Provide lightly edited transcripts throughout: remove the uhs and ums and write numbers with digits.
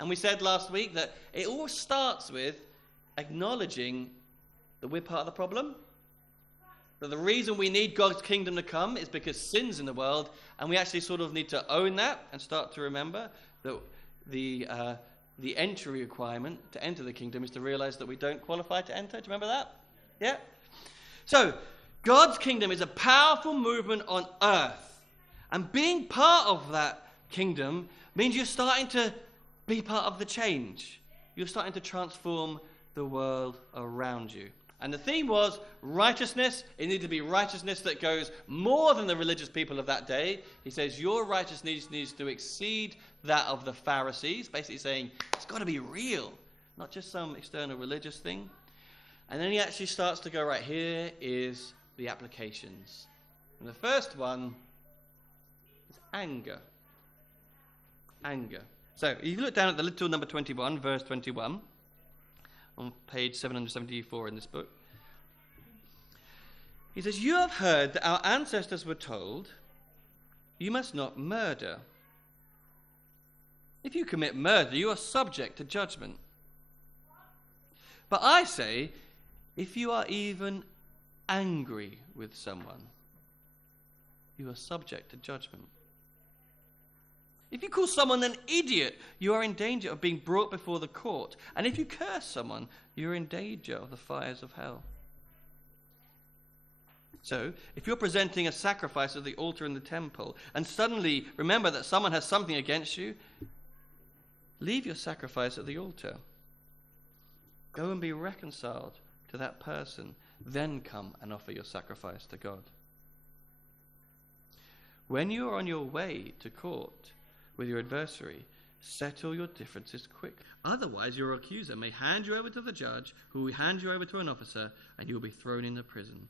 And we said last week that it all starts with acknowledging that we're part of the problem. That the reason we need God's kingdom to come is because sin's in the world, and we actually sort of need to own that and start to remember that the entry requirement to enter the kingdom is to realize that we don't qualify to enter. Do you remember that? Yeah? So, God's kingdom is a powerful movement on earth. And being part of that kingdom means you're starting to be part of the change. You're starting to transform the world around you. And the theme was righteousness. It needed to be righteousness that goes more than the religious people of that day. He says your righteousness needs to exceed that of the Pharisees, basically saying it's got to be real, not just some external religious thing. And then he actually starts to go, right, here is the applications. And the first one is anger. Anger. So if you look down at the little number 21, verse 21, on page 774 in this book. He says, you have heard that our ancestors were told, you must not murder. If you commit murder, you are subject to judgment. But I say, if you are even angry with someone, you are subject to judgment. If you call someone an idiot, you are in danger of being brought before the court. And if you curse someone, you're in danger of the fires of hell. So, if you're presenting a sacrifice at the altar in the temple, and suddenly remember that someone has something against you, leave your sacrifice at the altar. Go and be reconciled to that person. Then come and offer your sacrifice to God. When you are on your way to court with your adversary, settle your differences quickly. Otherwise, your accuser may hand you over to the judge, who will hand you over to an officer, and you will be thrown into prison.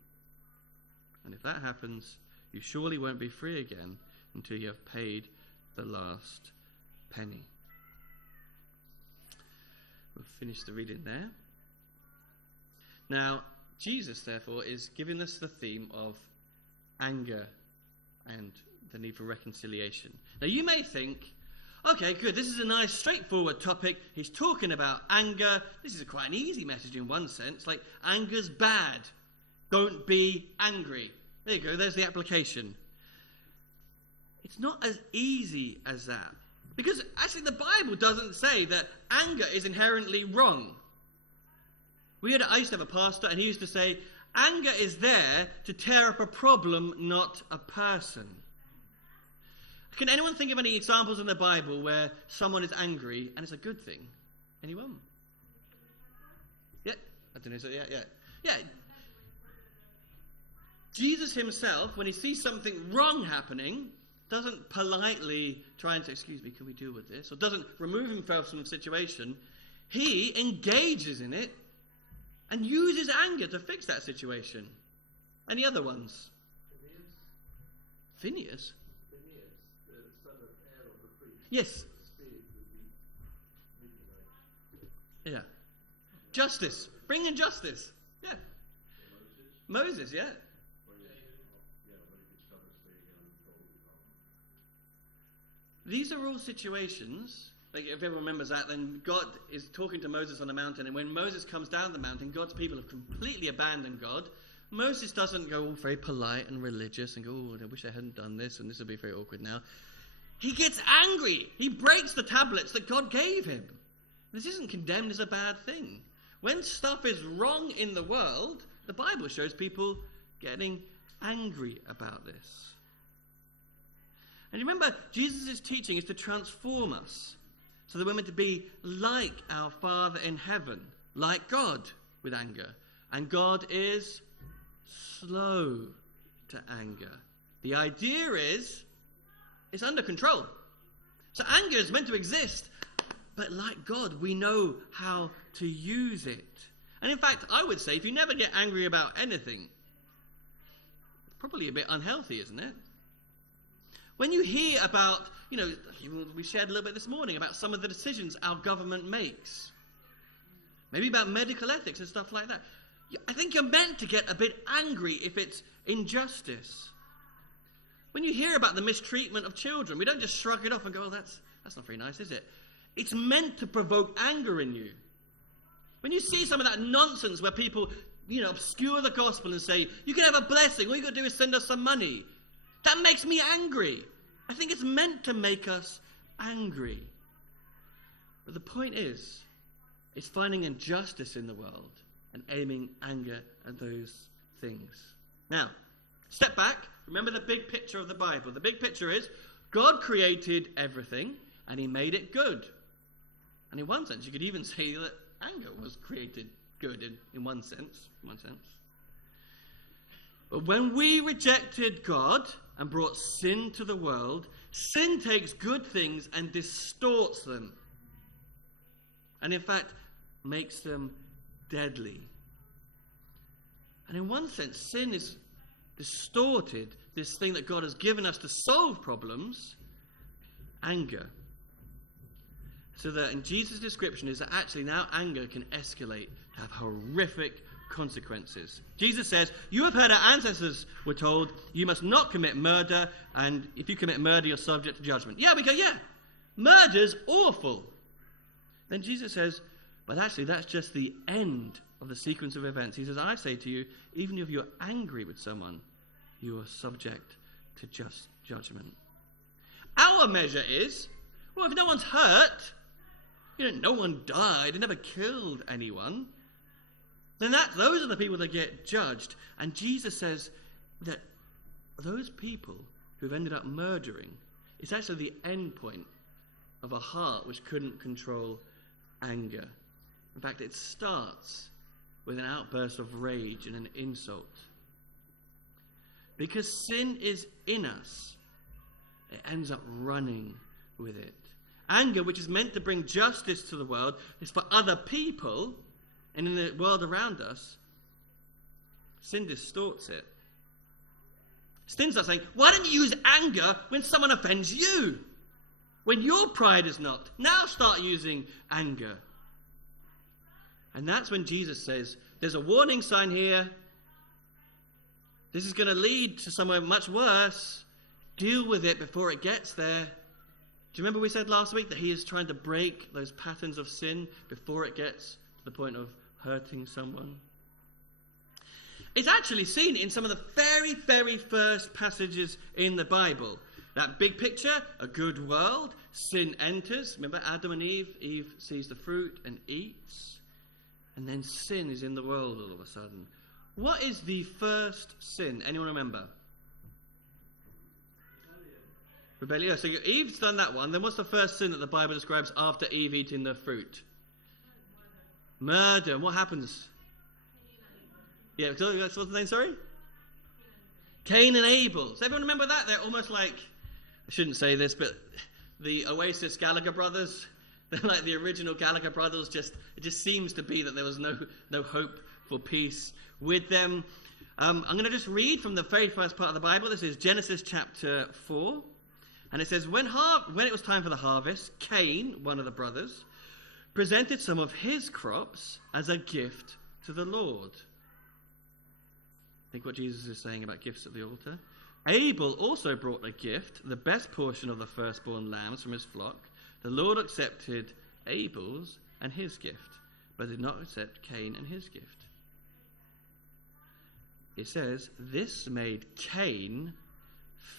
And if that happens, you surely won't be free again until you have paid the last penny. We'll finish the reading there. Now, Jesus, therefore, is giving us the theme of anger and the need for reconciliation. Now, you may think, okay, good, this is a nice, straightforward topic. He's talking about anger. This is quite an easy message in one sense. Like, anger's bad. Don't be angry. There you go, there's the application. It's not as easy as that. Because actually the Bible doesn't say that anger is inherently wrong. I used to have a pastor, and he used to say, anger is there to tear up a problem, not a person. Can anyone think of any examples in the Bible where someone is angry and it's a good thing? Anyone? Yeah? I don't know. So yeah. Jesus himself, when he sees something wrong happening, doesn't politely try and say, excuse me, can we deal with this? Or doesn't remove himself from the situation. He engages in it and uses anger to fix that situation. Any other ones? Phineas? Yes. Yeah. Justice. Bring in justice. Yeah. Moses, yeah. These are all situations, like if everyone remembers that, then God is talking to Moses on the mountain, and when Moses comes down the mountain, God's people have completely abandoned God. Moses doesn't go all very polite and religious and go, oh, I wish I hadn't done this, and this would be very awkward now. He gets angry. He breaks the tablets that God gave him. This isn't condemned as a bad thing. When stuff is wrong in the world, the Bible shows people getting angry about this. And remember, Jesus' teaching is to transform us so that we're meant to be like our Father in heaven, like God with anger. And God is slow to anger. The idea is it's under control. So anger is meant to exist, but like God, we know how to use it. And in fact, I would say if you never get angry about anything, it's probably a bit unhealthy, isn't it? When you hear about, we shared a little bit this morning about some of the decisions our government makes, maybe about medical ethics and stuff like that, I think you're meant to get a bit angry if it's injustice. When you hear about the mistreatment of children, we don't just shrug it off and go, oh, that's not very nice, is it? It's meant to provoke anger in you. When you see some of that nonsense where people, obscure the gospel and say, you can have a blessing, all you got to do is send us some money. That makes me angry. I think it's meant to make us angry. But the point is, it's finding injustice in the world and aiming anger at those things. Now, step back. Remember the big picture of the Bible. The big picture is God created everything and he made it good. And in one sense, you could even say that anger was created good in one sense. But when we rejected God and brought sin to the world, sin takes good things and distorts them. And in fact, makes them deadly. And in one sense, sin is distorted this thing that God has given us to solve problems, anger. So that in Jesus' description is that actually now anger can escalate to have horrific consequences. Jesus says, you have heard our ancestors were told, you must not commit murder, and if you commit murder, you're subject to judgment. Yeah, we go, yeah, murder's awful. Then Jesus says, but actually that's just the end of the sequence of events. He says, I say to you, even if you're angry with someone, you are subject to just judgment. Our measure is, well, if no one's hurt, no one died, it never killed anyone, then those are the people that get judged. And Jesus says that those people who've ended up murdering, it's actually the end point of a heart which couldn't control anger. In fact, it starts with an outburst of rage and an insult. Because sin is in us, it ends up running with it. Anger, which is meant to bring justice to the world, is for other people and in the world around us. Sin distorts it. Sin starts saying, why don't you use anger when someone offends you? When your pride is knocked, now start using anger. And that's when Jesus says, there's a warning sign here. This is going to lead to somewhere much worse. Deal with it before it gets there. Do you remember we said last week that he is trying to break those patterns of sin before it gets to the point of hurting someone? It's actually seen in some of the very, very first passages in the Bible. That big picture, a good world, sin enters. Remember Adam and Eve? Eve sees the fruit and eats. And then sin is in the world all of a sudden. What is the first sin? Anyone remember? Rebellion. So Eve's done that one. Then what's the first sin that the Bible describes after Eve eating the fruit? Murder. And what happens? Yeah, what's the name, sorry? Cain and Abel. Does everyone remember that? They're almost like, I shouldn't say this, but the Oasis Gallagher brothers. They're like the original Gallagher brothers. It just seems to be that there was no hope for peace with them. I'm going to just read from the very first part of the Bible. This is Genesis chapter 4. And it says, when it was time for the harvest, Cain, one of the brothers, presented some of his crops as a gift to the Lord. Think what Jesus is saying about gifts at the altar. Abel also brought a gift, the best portion of the firstborn lambs from his flock. The Lord accepted Abel's and his gift, but did not accept Cain and his gift. It says, this made Cain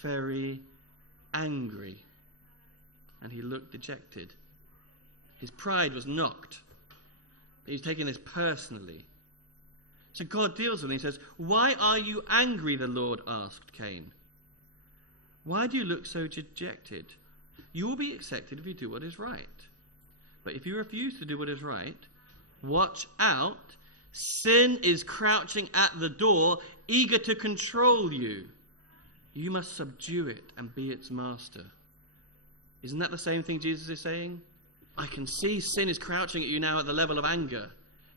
very angry, and he looked dejected. His pride was knocked. He's taking this personally. So God deals with him. He says, why are you angry, the Lord asked Cain. Why do you look so dejected? You will be accepted if you do what is right. But if you refuse to do what is right, watch out. Sin is crouching at the door, eager to control you. You must subdue it and be its master. Isn't that the same thing Jesus is saying? I can see sin is crouching at you now at the level of anger.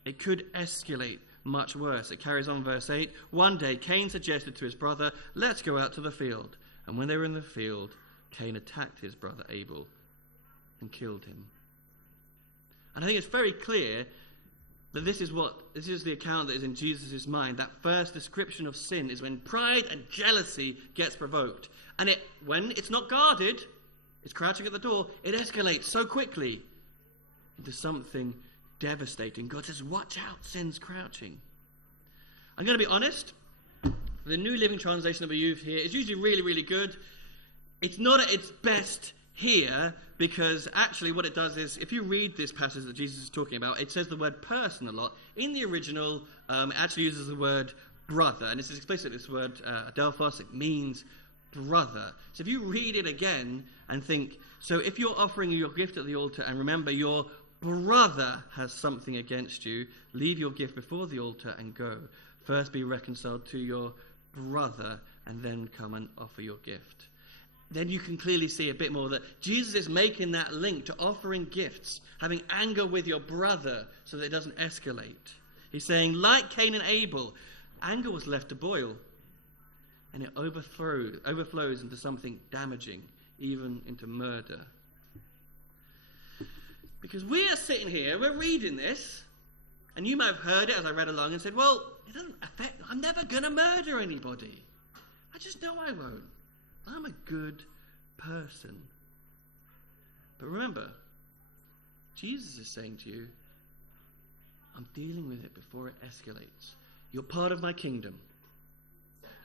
It could escalate much worse. It carries on, verse 8. One day Cain suggested to his brother, let's go out to the field. And when they were in the field, Cain attacked his brother Abel and killed him. And I think it's very clear that this is the account that is in Jesus' mind. That first description of sin is when pride and jealousy gets provoked. And when it's not guarded, it's crouching at the door, it escalates so quickly into something devastating. God says, watch out, sin's crouching. I'm going to be honest. The New Living Translation that we use here is usually really, really good. It's not at its best here, because actually what it does is, if you read this passage that Jesus is talking about, it says the word person a lot. In the original, it actually uses the word brother, and it's explicit, this word adelphos, it means brother. So if you read it again and think, so if you're offering your gift at the altar, and remember your brother has something against you, leave your gift before the altar and go. First be reconciled to your brother, and then come and offer your gift. Then you can clearly see a bit more that Jesus is making that link to offering gifts, having anger with your brother so that it doesn't escalate. He's saying, like Cain and Abel, anger was left to boil, and it overflows into something damaging, even into murder. Because we are sitting here, we're reading this, and you might have heard it as I read along and said, well, it doesn't affect, I'm never going to murder anybody. I just know I won't. I'm a good person. But remember, Jesus is saying to you, I'm dealing with it before it escalates. You're part of my kingdom.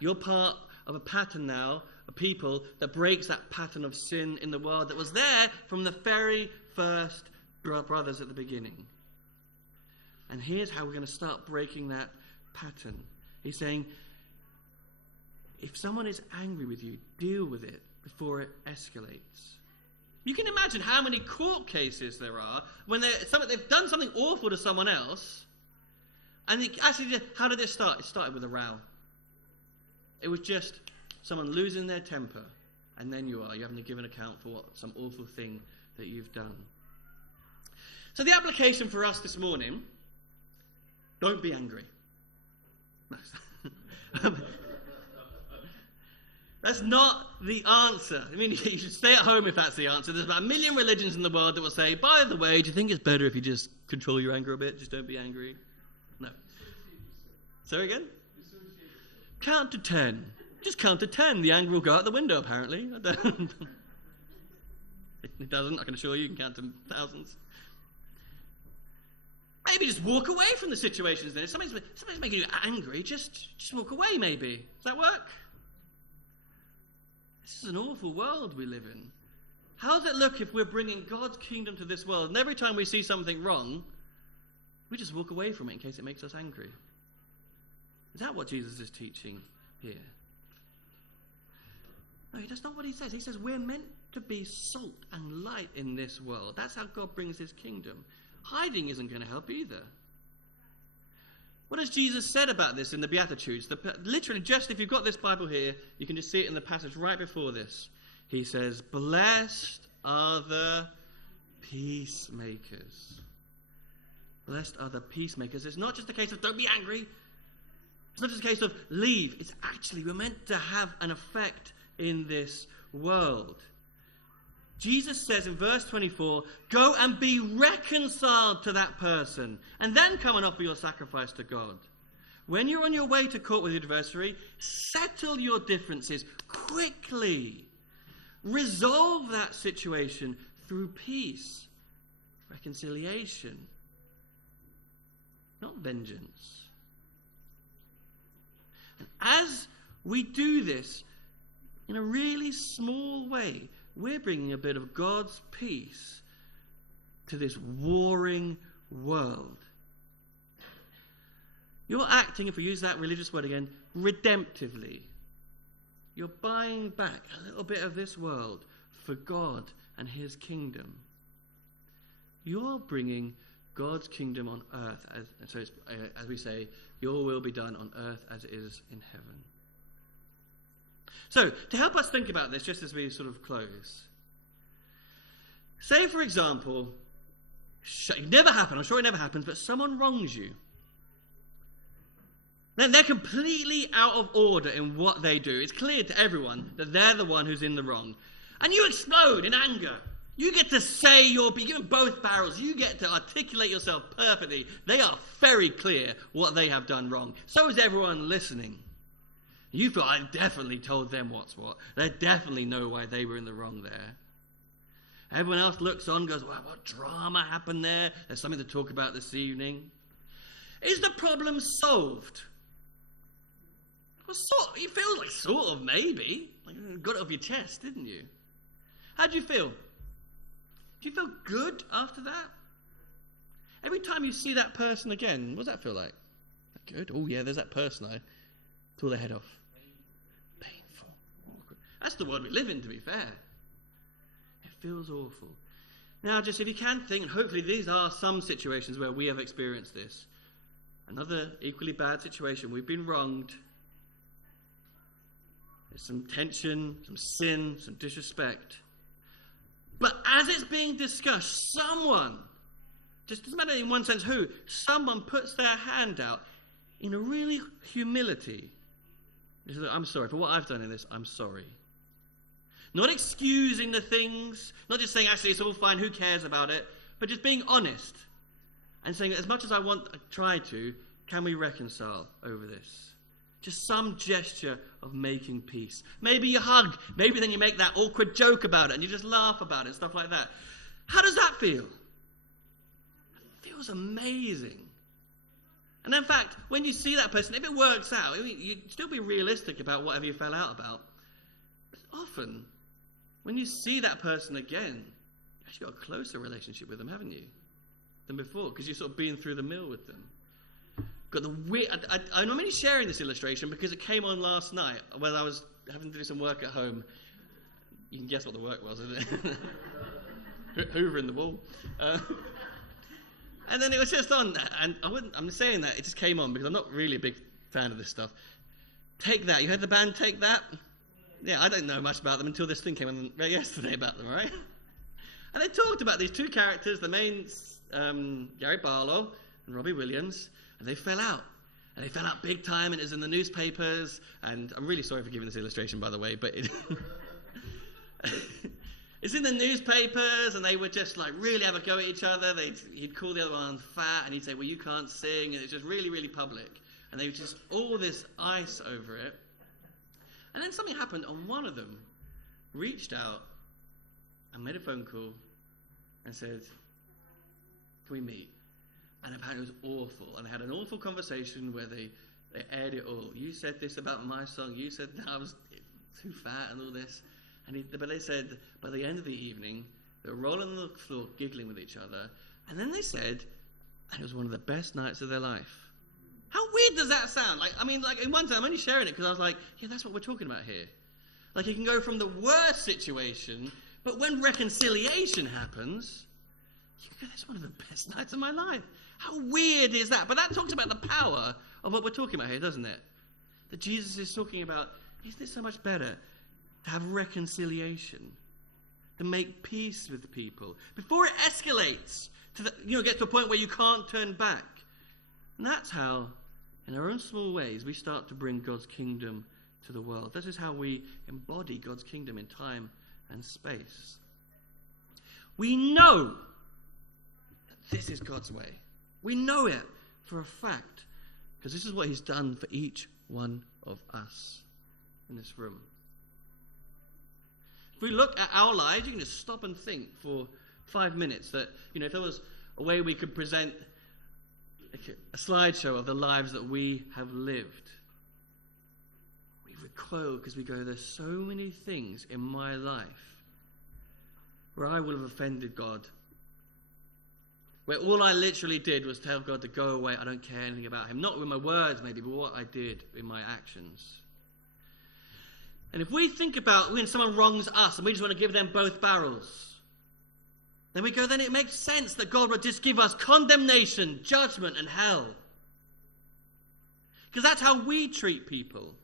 You're part of a pattern now, a people that breaks that pattern of sin in the world that was there from the very first brothers at the beginning. And here's how we're going to start breaking that pattern. He's saying, if someone is angry with you, deal with it before it escalates. You can imagine how many court cases there are when they've done something awful to someone else, and how did it start? It started with a row. It was just someone losing their temper, and then you're having to give an account for some awful thing that you've done. So the application for us this morning, don't be angry. That's not the answer. I mean, you should stay at home if that's the answer. There's about 1 million religions in the world that will say, by the way, do you think it's better if you just control your anger a bit? Just don't be angry. No. Say again? Count to 10. Just count to 10. The anger will go out the window, apparently. It doesn't. I can assure you, you can count to thousands. Maybe just walk away from the situations then. If somebody's making you angry, just walk away maybe. Does that work? This is an awful world we live in. How does it look if we're bringing God's kingdom to this world, and every time we see something wrong, we just walk away from it in case it makes us angry? Is that what Jesus is teaching here? No, that's not what he says. He says we're meant to be salt and light in this world. That's how God brings his kingdom. Hiding isn't going to help either. What has Jesus said about this in the Beatitudes? Literally, just if you've got this Bible here, you can just see it in the passage right before this. He says, blessed are the peacemakers. Blessed are the peacemakers. It's not just a case of don't be angry. It's not just a case of leave. It's actually, we're meant to have an effect in this world. Jesus says in verse 24, go and be reconciled to that person, and then come and offer your sacrifice to God. When you're on your way to court with your adversary, settle your differences quickly. Resolve that situation through peace, reconciliation, not vengeance. And as we do this in a really small way, we're bringing a bit of God's peace to this warring world. You're acting, if we use that religious word again, redemptively. You're buying back a little bit of this world for God and his kingdom. You're bringing God's kingdom on earth, as we say, your will be done on earth as it is in heaven. So, to help us think about this, just as we sort of close, say, for example, it never happened, I'm sure it never happens, but someone wrongs you. Then they're completely out of order in what they do. It's clear to everyone that they're the one who's in the wrong. And you explode in anger. You get to say you're given both barrels. You get to articulate yourself perfectly. They are very clear what they have done wrong. So is everyone listening. You feel, I definitely told them what's what. They definitely know why they were in the wrong there. Everyone else looks on, goes, wow, what drama happened there? There's something to talk about this evening. Is the problem solved? Well, you feel like sort of, maybe. Like you got it off your chest, didn't you? How do you feel? Do you feel good after that? Every time you see that person again, what does that feel like? Good. Oh, yeah, there's that person. I tore their head off. Painful. Awkward. That's the world we live in, to be fair. It feels awful. Now, just if you can think, and hopefully these are some situations where we have experienced this. Another equally bad situation. We've been wronged. There's some tension, some sin, some disrespect. But as it's being discussed, someone, just doesn't matter in one sense who, someone puts their hand out in a really humility. He says, I'm sorry for what I've done in this. I'm sorry. Not excusing the things, not just saying, actually, it's all fine, who cares about it, but just being honest and saying, as much as I try to, can we reconcile over this? Just some gesture of making peace. Maybe you hug. Maybe then you make that awkward joke about it and you just laugh about it, stuff like that. How does that feel? It feels amazing. And in fact, when you see that person, if it works out, you'd still be realistic about whatever you fell out about. But often, when you see that person again, you've actually got a closer relationship with them, haven't you, than before, because you've sort of been through the mill with them. Got the weird. I'm only sharing this illustration because it came on last night when I was having to do some work at home. You can guess what the work was, isn't it? Hoover in the wall. And then it was just on, and I'm saying that, it just came on because I'm not really a big fan of this stuff. Take That. You heard the band Take That? Yeah, I don't know much about them until this thing came on yesterday about them, right? And they talked about these two characters, the main Gary Barlow and Robbie Williams, and they fell out. And they fell out big time, and it was in the newspapers, and I'm really sorry for giving this illustration, by the way, but it's in the newspapers, and they would just like really have a go at each other. He'd call the other one fat, and he'd say, well, you can't sing, and it's just really, really public. And they would just all this ice over it. And then something happened, and one of them reached out and made a phone call and said, can we meet? And apparently it was awful. And they had an awful conversation where they aired it all. You said this about my song. You said I was too fat and all this. But they said by the end of the evening, they were rolling on the floor, giggling with each other. And then they said, and it was one of the best nights of their life. How weird does that sound? In one time, I'm only sharing it because I was like, yeah, that's what we're talking about here. Like, you can go from the worst situation, but when reconciliation happens, you go, that's one of the best nights of my life. How weird is that? But that talks about the power of what we're talking about here, doesn't it? That Jesus is talking about, isn't it so much better to have reconciliation, to make peace with people, before it escalates to get to a point where you can't turn back. And that's how, in our own small ways, we start to bring God's kingdom to the world. This is how we embody God's kingdom in time and space. We know that this is God's way. We know it for a fact, because this is what he's done for each one of us in this room. If we look at our lives, you can just stop and think for 5 minutes that, if there was a way we could present a slideshow of the lives that we have lived, we recoil because we go, there's so many things in my life where I will have offended God, where all I literally did was tell God to go away, I don't care anything about him. Not with my words maybe, but what I did in my actions. And if we think about when someone wrongs us and we just want to give them both barrels, then we go, then it makes sense that God would just give us condemnation, judgment, and hell. Because that's how we treat people.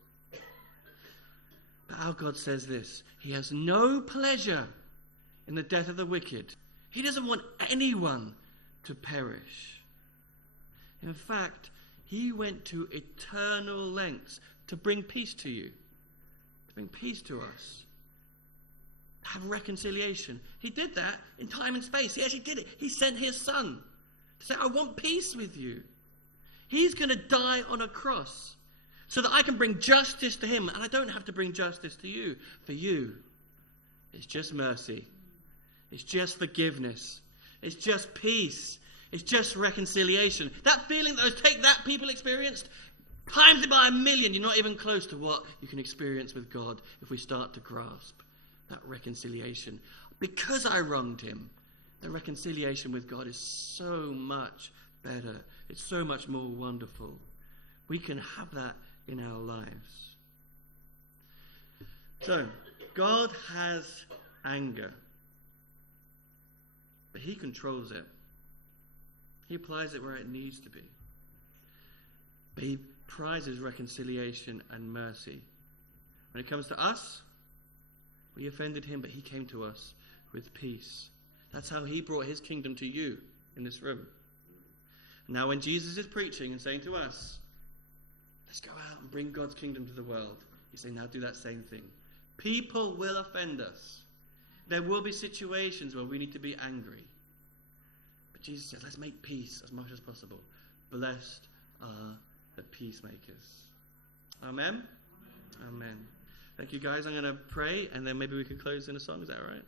But our God says this, he has no pleasure in the death of the wicked. He doesn't want anyone to perish. In fact, he went to eternal lengths to bring peace to you, to bring peace to us, have reconciliation. He did that in time and space. He actually did it. He sent his son to say, I want peace with you. He's going to die on a cross so that I can bring justice to him, and I don't have to bring justice to you. For you, it's just mercy. It's just forgiveness. It's just peace. It's just reconciliation. That feeling that those Take That people experienced, times it by 1,000,000. You're not even close to what you can experience with God if we start to grasp that reconciliation. Because I wronged him, the reconciliation with God is so much better. It's so much more wonderful. We can have that in our lives. So, God has anger, but he controls it. He applies it where it needs to be. But he prizes reconciliation and mercy. When it comes to us, we offended him, but he came to us with peace. That's how he brought his kingdom to you in this room. Now when Jesus is preaching and saying to us, let's go out and bring God's kingdom to the world, he's saying, now do that same thing. People will offend us. There will be situations where we need to be angry. But Jesus says, let's make peace as much as possible. Blessed are the peacemakers. Amen? Amen. Thank you, guys. I'm going to pray, and then maybe we can close in a song. Is that all right?